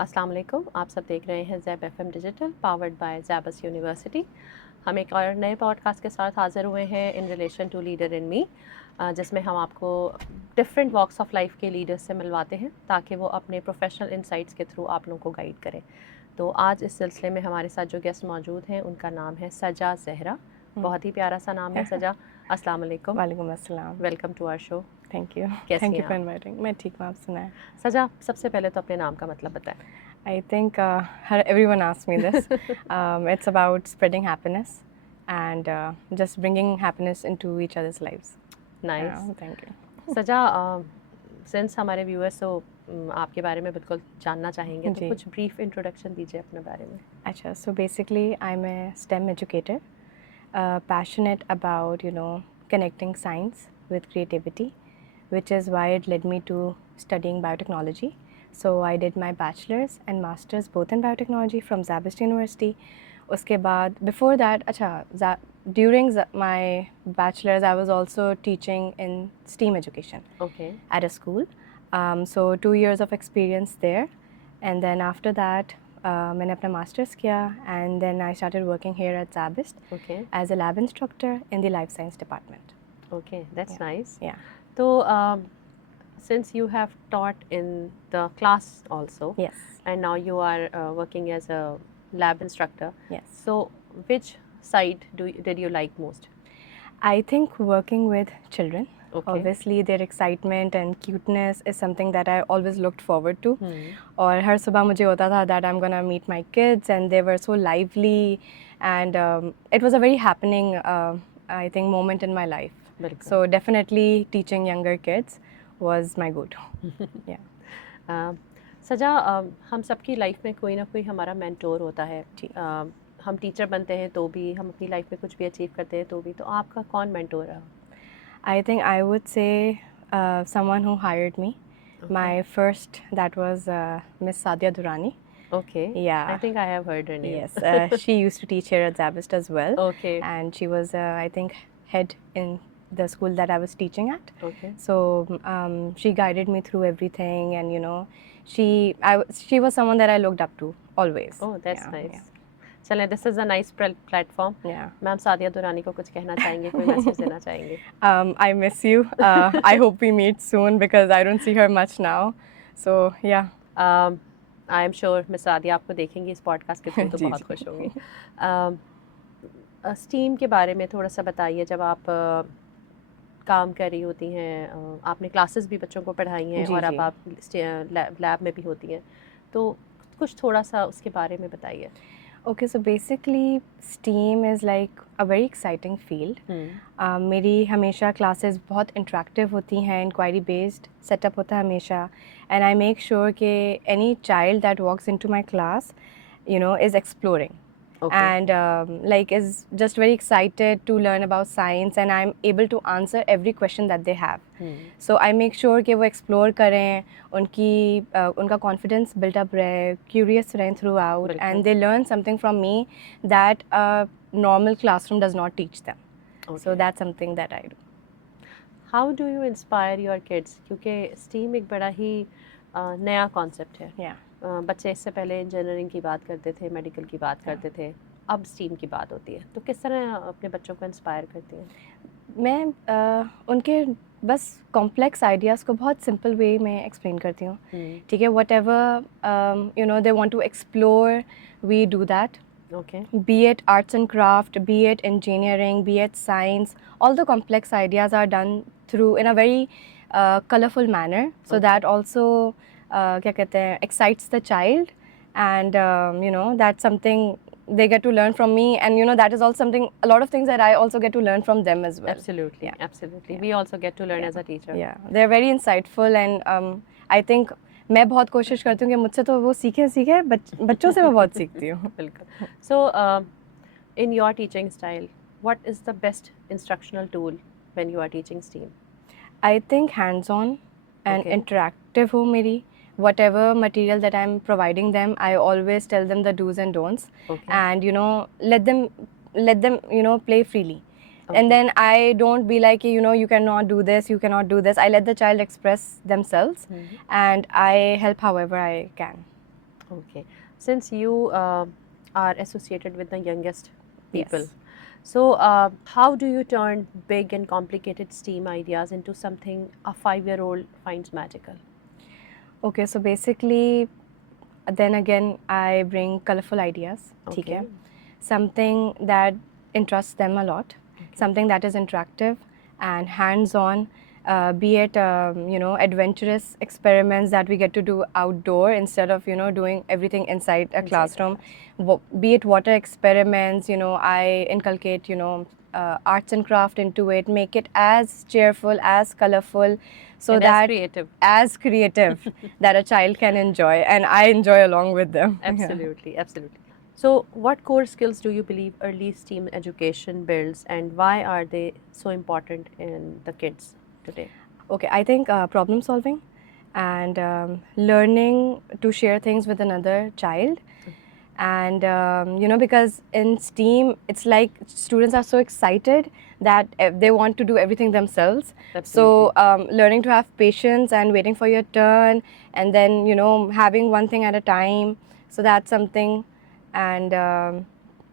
अस्सलाम वालेकुम, आप सब देख रहे हैं Zaib FM digital powered by Zaib's university. हम एक और नए पॉडकास्ट के साथ हाज़िर हुए हैं in relation to leader in me, जिसमें हम आपको डिफरेंट वॉक्स ऑफ लाइफ के लीडर्स से मिलवाते हैं ताकि वो अपने प्रोफेशनल इंसाइट्स के थ्रू आप लोगों को गाइड करें। तो आज इस सिलसिले में हमारे साथ जो गेस्ट मौजूद हैं उनका नाम है सजा ज़हरा। बहुत ही प्यारा सा नाम है सजा। अस्सलाम वालेकुम, वालेकुम अस्सलाम। Welcome to our show. Thank you. कैसी थैंक हैं यू फॉर आप? इनवाइटिंग। मैं ठीक हूँ, आप सुनाएं? सजा, सबसे पहले तो अपने नाम का मतलब बताएं। I think everyone asks me this. It's about spreading happiness and just bringing happiness into each other's lives. Nice. Thank you. सजा, सिंस हमारे व्यूअर्स तो आपके बारे में बिल्कुल जानना चाहेंगे, तो जी। कुछ ब्रीफ इंट्रोडक्शन दीजिए अपने बारे में। अच्छा, so basically I'm a STEM educator, passionate about connecting science with creativity, which is why it led me to studying biotechnology. So I did my bachelor's and master's both in biotechnology from Zabist University. उसके बाद before that, अच्छा, during my bachelor's I was also teaching in STEAM education okay. at a school. So 2 years of experience there, and then after that मैंने अपना masters किया, and then I started working here at Zabist okay. as a lab instructor in the life science department. Okay, that's nice. Yeah. तो since you have taught in the class also, Yes. and now you are working as a lab instructor, Yes. so which side did you like most? I think working with children, Okay. obviously their excitement and cuteness is something that I always looked forward to. Hmm. और हर सुबह मुझे होता था that I'm gonna meet my kids and they were so lively, and it was a very happening I think moment in my life. बिल्कुल। So definitely teaching younger kids was my go-to. Yeah. सजा, हम सबकी life में कोई ना कोई हमारा mentor होता है। जी। हम टीचर बनते हैं तो भी, हम अपनी लाइफ में कुछ भी अचीव करते हैं तो भी, तो आपका कौन मेंटोर रहा? I think I would say someone who hired me. My first, that was Miss Sadia Durrani. Okay. Yeah. I think I have heard her name. Yes, she used to teach here at Zabist as well. Okay. And she was, I think, head in the school that I was teaching at. Okay. So she guided me through everything, and she was someone that I looked up to always. Oh, that's Yeah, nice. चलें, this is a nice platform. yeah. Ma'am Sadia Durrani को कुछ कहना चाहेंगे, कोई message देना चाहेंगे? I miss you. I hope we meet soon because I don't see her much now. So yeah. I am sure miss Sadia आपको देखेंगी इस पॉडकास्ट के थ्रू तो जी बहुत जी। खुश होंगी। स्टीम के बारे में थोड़ा सा बताइए। जब आप काम कर रही होती हैं, आपने क्लासेस भी बच्चों को पढ़ाई हैं जी और अब जी। आप लैब में भी होती हैं, तो कुछ थोड़ा सा उसके बारे में बताइए। Okay, so basically STEAM is like a very exciting field. मेरी हमेशा क्लासेस बहुत इंटरेक्टिव होती हैं, इंक्वायरी बेस्ड सेटअप होता है हमेशा, एंड आई मेक श्योर कि any child that walks into my class is exploring, Okay. and like is just very excited to learn about science, and I'm able to answer every question that they have. So I make sure कि वो explore करें, उनका confidence build up रहे, curious रहें throughout, बिल्कुल। and they learn something from me that a normal classroom does not teach them. So Okay. that's something that I do. How do you inspire your kids? क्योंकि steam एक बड़ा ही नया concept है। Yeah. बच्चे इससे पहले engineering की बात करते थे, मेडिकल की बात करते थे, अब स्टीम की बात होती है, तो किस तरह अपने बच्चों को इंस्पायर करती हैं? मैं उनके बस कॉम्प्लेक्स आइडियाज़ को बहुत सिंपल वे में एक्सप्लेन करती हूँ, ठीक है। Whatever they want to explore, we do that. Okay. Be it arts and craft, be it engineering, be it science, all the complex ideas are done through in a very colorful manner, so that also क्या कहते हैं, excites the child, and that's something they get to learn from me, and that is also something, a lot of things that I also get to learn from them as well. Absolutely. Yeah. Absolutely. We also get to learn as a teacher. Yeah, they're very insightful, and I think मैं बहुत कोशिश करती हूँ कि मुझसे तो वो सीखे बच्चों से मैं बहुत सीखती हूँ. बिल्कुल। So, in your teaching style, what is the best instructional tool when you are teaching STEAM? I think hands-on and Okay. interactive हो मेरी. Whatever material that I'm providing them, I always tell them the do's and don'ts, Okay. and let them play freely. Okay. And then I don't be like, you cannot do this, you cannot do this. I let the child express themselves, and I help however I can. Okay. Since you are associated with the youngest people, Yes. so how do you turn big and complicated STEAM ideas into something a 5-year-old finds magical? Okay, so basically, then again, I bring colorful ideas, ठीक Okay. है? Something that interests them a lot, Okay. something that is interactive and hands-on, be it adventurous experiments that we get to do outdoor instead of doing everything inside a Inside the classroom. class. Be it water experiments, I inculcate arts and craft into it, make it as cheerful, as colorful, so And as that creative. as creative that a child can enjoy, and I enjoy along with them. Yeah. Absolutely, absolutely. So, what core skills do you believe early STEAM education builds, and why are they so important in the kids today? Okay, I think problem solving and learning to share things with another child. And because in STEAM, it's like students are so excited that they want to do everything themselves. Absolutely. So learning to have patience and waiting for your turn, and then having one thing at a time. So that's something. And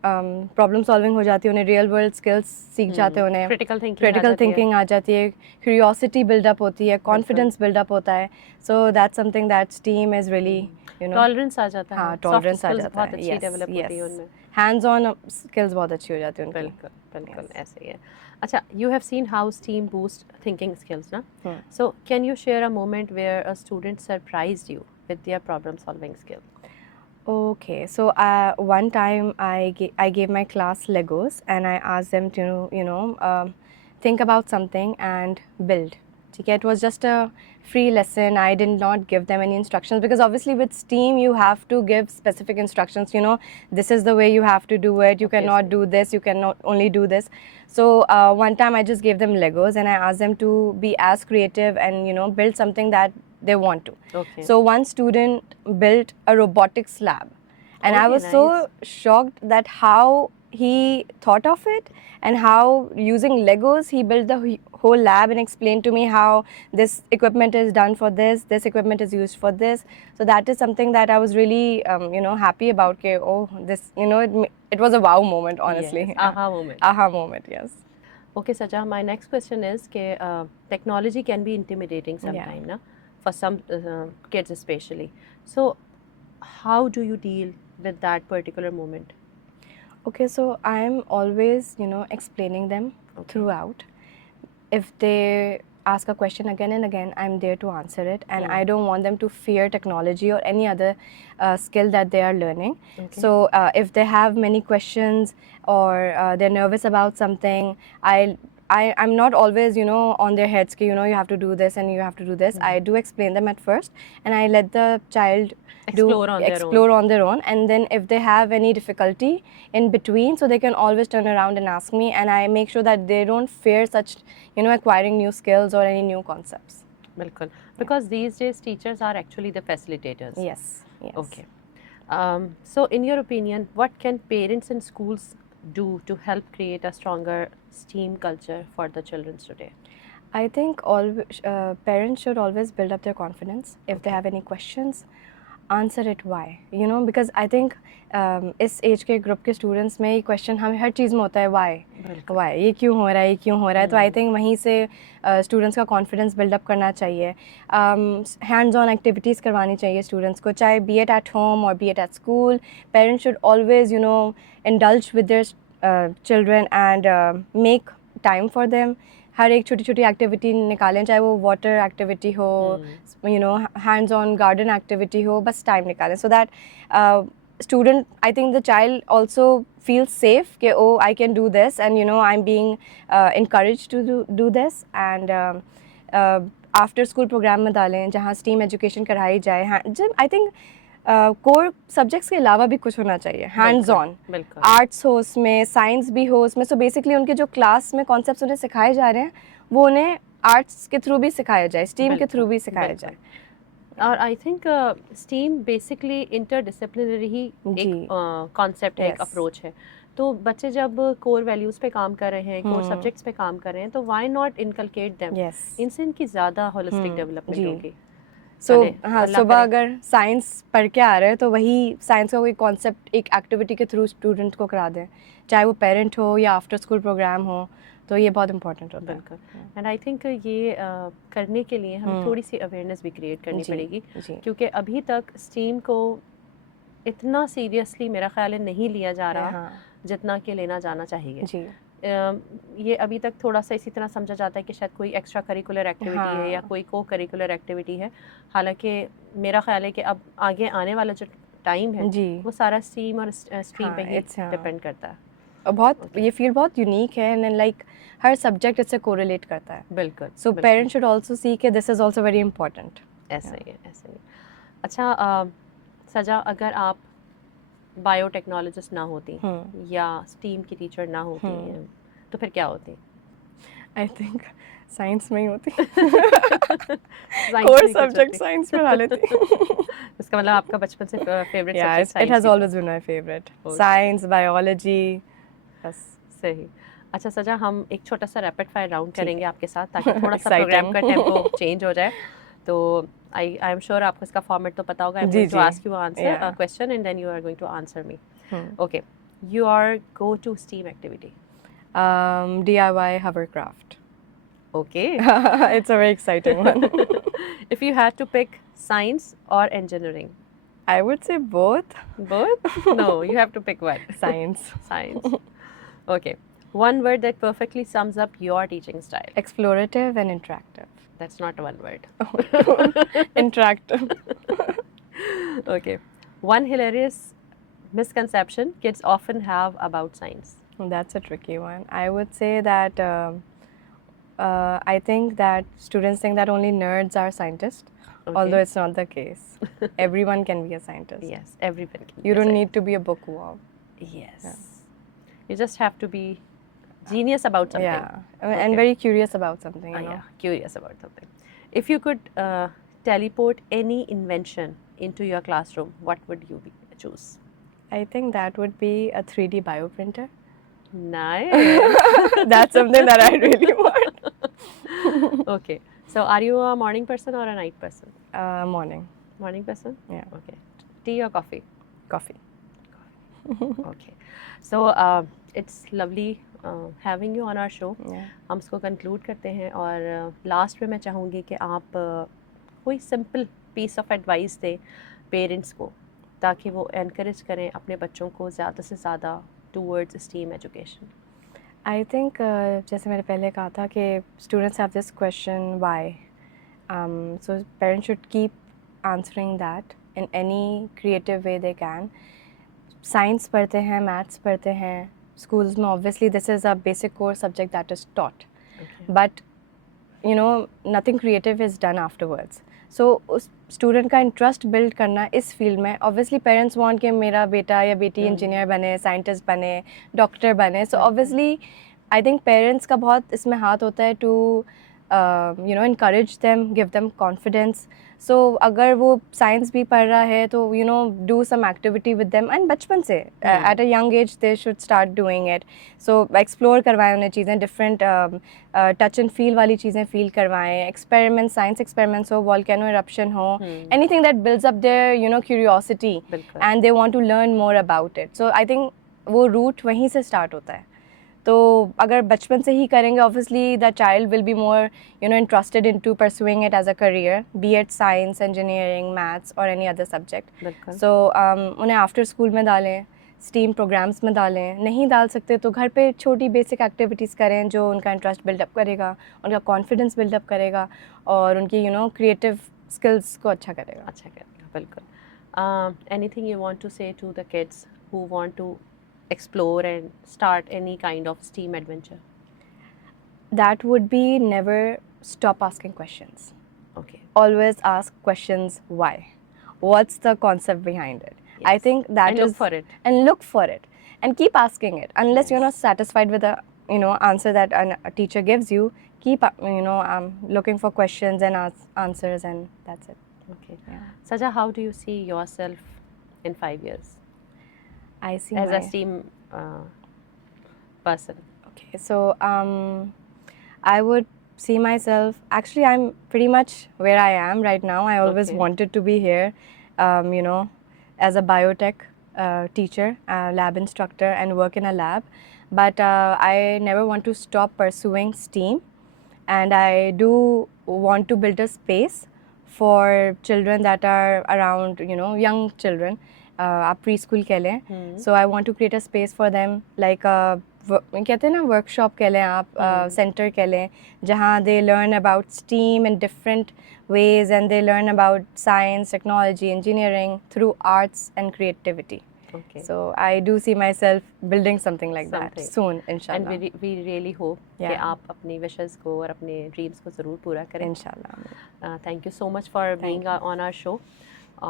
problem solving हो जाती है, उन्हें real world skills सीख जाते हैं, उन्हें critical thinking आ critical जाती है. थिंकिंग आ जाती है, क्यूरियोसिटी बिल्डअप होती है, बिल्कुल. कॉन्फिडेंस बिल्डअप होता है. So that's something that STEM is really tolerance आ जाता हाँ है, सॉफ्ट टॉलरेंस आ स्किल्स जाता बहुत है. अच्छी यस डेवलप होती है यस उनमें. हैंड्स ऑन स्किल्स बहुत अच्छी हो जाती है उनकी. बिल्कुल बिल्कुल Yes. ऐसे ही है. अच्छा, you have seen how steam boost thinking skills ना. Hmm. So can you share a moment where a student surprised you with their problem solving skill? Okay, so one time I gave my class Legos and I asked them to think about something and build. Okay, it was just a free lesson. I did not give them any instructions because obviously with STEAM you have to give specific instructions. This is the way you have to do it. You cannot Obviously. do this. You cannot only do this. So one time I just gave them Legos and I asked them to be as creative and build something that they want to. Okay. So one student built a robotics lab, and I Okay, was nice. so shocked that how he thought of it and how using Legos he built the whole lab and explained to me how this equipment is done for this equipment is used for this. So that is something that I was really happy about. Okay, oh, this it was a wow moment, honestly. Yes, aha moment. Aha moment, yes. Okay, Saja, my next question is technology can be intimidating Yeah. sometime, na, for some kids especially. So, how do you deal with that particular moment? Okay, so I'm always explaining them Okay. throughout. If they ask a question again and again, I'm there to answer it, and I don't want them to fear technology or any other skill that they are learning. Okay. So if they have many questions or they're nervous about something, I'm not always on their heads ki, you have to do this and you have to do this. I do explain them at first, and I let the child Explore on their own. explore on their own, and then if they have any difficulty in between, so they can always turn around and ask me, and I make sure that they don't fear such acquiring new skills or any new concepts. Bilkul. Because these days teachers are actually the facilitators. Yes. Okay. So, in your opinion, what can parents and schools do to help create a stronger STEAM culture for the children today? I think parents should always build up their confidence. If they have any questions, answer it why. Because I think इस as के group के students में ये question हमें हर चीज़ में होता है Y ये क्यों हो रहा है, ये क्यों हो रहा है. तो आई थिंक वहीं से स्टूडेंट्स का कॉन्फिडेंस बिल्डअप करना चाहिए. हैंड्स ऑन एक्टिविटीज़ करवानी चाहिए स्टूडेंट्स को, चाहे बी एट होम और be at school. Parents should always indulge with their children and make time for them. हर एक छोटी छोटी एक्टिविटी निकालें, चाहे वो वाटर एक्टिविटी हो, हैंड्स ऑन गार्डन एक्टिविटी हो, बस टाइम निकालें so that student, I think the child also feels safe कि oh, I can do this, and I'm being encouraged to do this. And after school program में डालें जहाँ STEAM education कराई जाए. I think core subjects के अलावा भी कुछ होना चाहिए. हैंड्स ऑन आर्ट्स हो उसमें, साइंस भी हो उसमें. सो बेसिकली उनके जो क्लास में कॉन्सेप्ट्स उन्हें सिखाए जा रहे हैं वो उन्हें आर्ट्स के थ्रू भी सिखाया जाए, स्टीम के थ्रू भी सिखाया जाए. और I think STEM basically interdisciplinary ही एक कॉन्सेप्ट है, एक अप्रोच है. तो बच्चे जब कोर वैल्यूज़ पे काम कर रहे हैं, कोर सब्जेक्ट्स पे काम कर रहे हैं, तो व्हाई नॉट इनकलकेट देम. इनसे इनकी ज़्यादा होलिस्टिक डेवलपमेंट होगी. सो चले, हाँ, अल्लाह सुबह करे। अगर साइंस पढ़ के आ रहे हैं तो वही साइंस का कोई कॉन्सेप्ट एक एक्टिविटी के थ्रू स्टूडेंट को करा दें, चाहे वो पेरेंट हो या आफ्टर स्कूल प्रोग्राम हो, तो ये बहुत इंपॉर्टेंट होता है। बिल्कुल। एंड आई थिंक ये करने के लिए हमें थोड़ी सी अवेयरनेस भी क्रिएट करनी जी, पड़ेगी, जी। क्योंकि अभी तक स्टीम को इतना सीरियसली मेरा ख्याल है नहीं लिया जा रहा हाँ जितना कि लेना जाना चाहिए। जी। ये अभी तक थोड़ा सा इसी तरह समझा जाता है कि शायद कोई एक्स्ट्रा करिकुलर एक्टिविटी है या हाँ कोई को करिकुलर एक्टिविटी है, हालांकि मेरा ख्याल है कि अब आगे आने वाला जो टाइम है जी। वो सारा स्टीम और स्ट्रीम पे हाँ, ही इट्स हाँ, डिपेंड करता है। और बहुत ओके, ये फील्ड बहुत यूनिक है एंड लाइक हर सब्जेक्ट इससे कोरिलेट करता है। बिल्कुल सो बिल्कुल, पेरेंट्स शुड आल्सो सी कि this is also very important. ऐसा ही है, ऐसा ही है। अच्छा, सजा, अगर आप बायोटेक्नोलॉजिस्ट ना होती या स्टीम की टीचर ना होती तो फिर क्या होती? आई थिंक साइंस में ही होती। साइंस कोर में कुछ सब्जेक्ट होती। साइंस पढ़ा लेती। इसका मतलब आपका बचपन से फेवरेट या सब्जेक्ट इट साइंस हैज़ ही था। Always been my favourite, okay, science, biology, बस। सही। अच्छा सजा, हम एक छोटा सा रैपिड फायर राउंड ठीक करेंगे है। आपके साथ, ताकि थोड़ा सा प्रोग्राम एक्साइटिंग। का टेम्पो चेंज हो जाए। तो आई एम श्योर आपको इसका फॉर्मेट तो पता होगा। I am G going to G. Ask you answer या question and then you are going to answer me. Okay, your go to steam activity? DIY hovercraft. Okay. It's a very exciting one. If you had to pick science or engineering? I would say both. Both? No, you have to pick one. Science. Science. Okay. One word that perfectly sums up your teaching style. Explorative and interactive. That's not one word. Interactive. Okay. One hilarious misconception kids often have about science. That's a tricky one. I would say that I think that students think that only nerds are scientists, although Okay. it's not the case. Everyone can be a scientist. Yes, everyone can. You be a don't need to be a bookworm. Yes. Yeah. You just have to be genius about something. Yeah, and Okay. very curious about something. You know. Yeah, curious about something. If you could teleport any invention into your classroom, what would you choose? I think that would be a 3D bioprinter. Nice. That's something that I really want. Okay. So, are you a morning person or a night person? Morning. Morning person? Yeah. Okay. Tea or coffee? Coffee. Okay. So, it's lovely having you on our show. Yeah. हम इसको conclude करते हैं, और last में मैं चाहूँगी कि आप कोई सिंपल पीस ऑफ एडवाइस दें पेरेंट्स को, ताकि वो एनकरेज करें अपने बच्चों को ज़्यादा से ज़्यादा towards steam education. I think जैसे मैंने पहले कहा था कि students have this question why. So parents should keep answering that in any creative way they can. Science पढ़ते हैं, maths पढ़ते हैं, schools में obviously this is a basic core subject that is taught. Okay. But you know nothing creative is done afterwards. So उस student का interest build करना इस field में, ऑब्वियसली पेरेंट्स वांट कि मेरा बेटा या बेटी इंजीनियर बने, साइंटिस्ट बने, डॉक्टर बने. So obviously I think parents का बहुत इसमें हाथ होता है to you know encourage them, give them confidence. So अगर वो साइंस भी पढ़ रहा है तो you know do some activity with them, and बचपन से at a young age they should start doing it. So explore करवाएं उन्हें चीज़ें, डिफरेंट टच एंड फील वाली चीज़ें फील करवाएं, एक्सपेरिमेंट, साइंस एक्सपेरिमेंट्स हो, वॉल्केनो इरप्शन हो, anything that builds up their you know curiosity बिल्कुल. And they want to learn more about it. So I think वो रूट वहीं से स्टार्ट होता है. तो अगर बचपन से ही करेंगे obviously the child will be more you know interested in to pursuing it as a career, be it science, engineering, maths और एनी अदर सब्जेक्ट. बिल्कुल. सो उन्हें आफ्टर स्कूल में डालें, स्टीम प्रोग्राम्स में डालें. नहीं डाल सकते तो घर पे छोटी बेसिक एक्टिविटीज़ करें जो उनका इंटरेस्ट बिल्डअप करेगा, उनका कॉन्फिडेंस बिल्डअप करेगा और उनकी यू नो क्रिएटिव स्किल्स को अच्छा करेगा. अच्छा करेगा, बिल्कुल. Anything you want to say to the kids who want to explore and start any kind of STEAM adventure? That would be never stop asking questions. Okay. Always ask questions why. What's the concept behind it? I Yes. think that And is look for it. and look for it and keep asking it unless you're Yes. not satisfied with the you know answer that a teacher gives you. Keep you know looking for questions and answers, and that's it. Okay. Yeah. Saja, how do you see yourself in 5 years I see as my a STEAM person? okay. So I would see myself, actually, I'm pretty much where I am right now. I always Okay. wanted to be here, you know, as a biotech teacher, lab instructor, and work in a lab. But I never want to stop pursuing STEAM, and I do want to build a space for children that are around, you know, young children. आप preschool कह लें. So I want to create a space for them, like कहते हैं ना workshop कह लें आप, center कह लें, जहाँ they learn about STEAM in different ways, and they learn about science, technology, engineering through arts and creativity. Okay. So I do see myself building something like that Something. soon, And inshallah. we really hope कि Yeah. आप अपनी wishes को और अपने dreams को ज़रूर पूरा करें. Inshallah. Thank you so much for being you. on our show,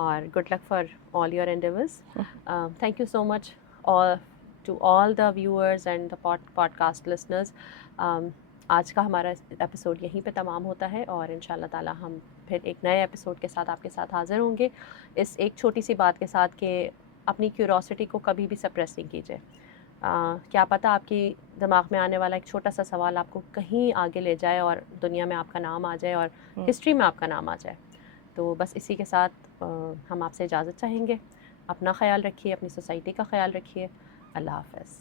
or good luck for all your endeavors. Thank you so much to all the viewers and the podcast listeners. आज का हमारा episode यहीं पे तमाम होता है, और इंशाल्लाह ताला हम फिर एक नए एपिसोड के साथ आपके साथ हाज़िर होंगे, इस एक छोटी सी बात के साथ कि अपनी क्यूरोसिटी को कभी भी सप्रेस नहीं कीजिए. क्या पता आपकी दिमाग में आने वाला एक छोटा सा सवाल आपको कहीं आगे ले जाए और दुनिया में आपका नाम आ जाए और हिस्ट्री में आपका नाम आ जाए. तो बस इसी के साथ हम आपसे इजाज़त चाहेंगे. अपना ख्याल रखिए, अपनी सोसाइटी का ख्याल रखिए. अल्लाह हाफ़िज़.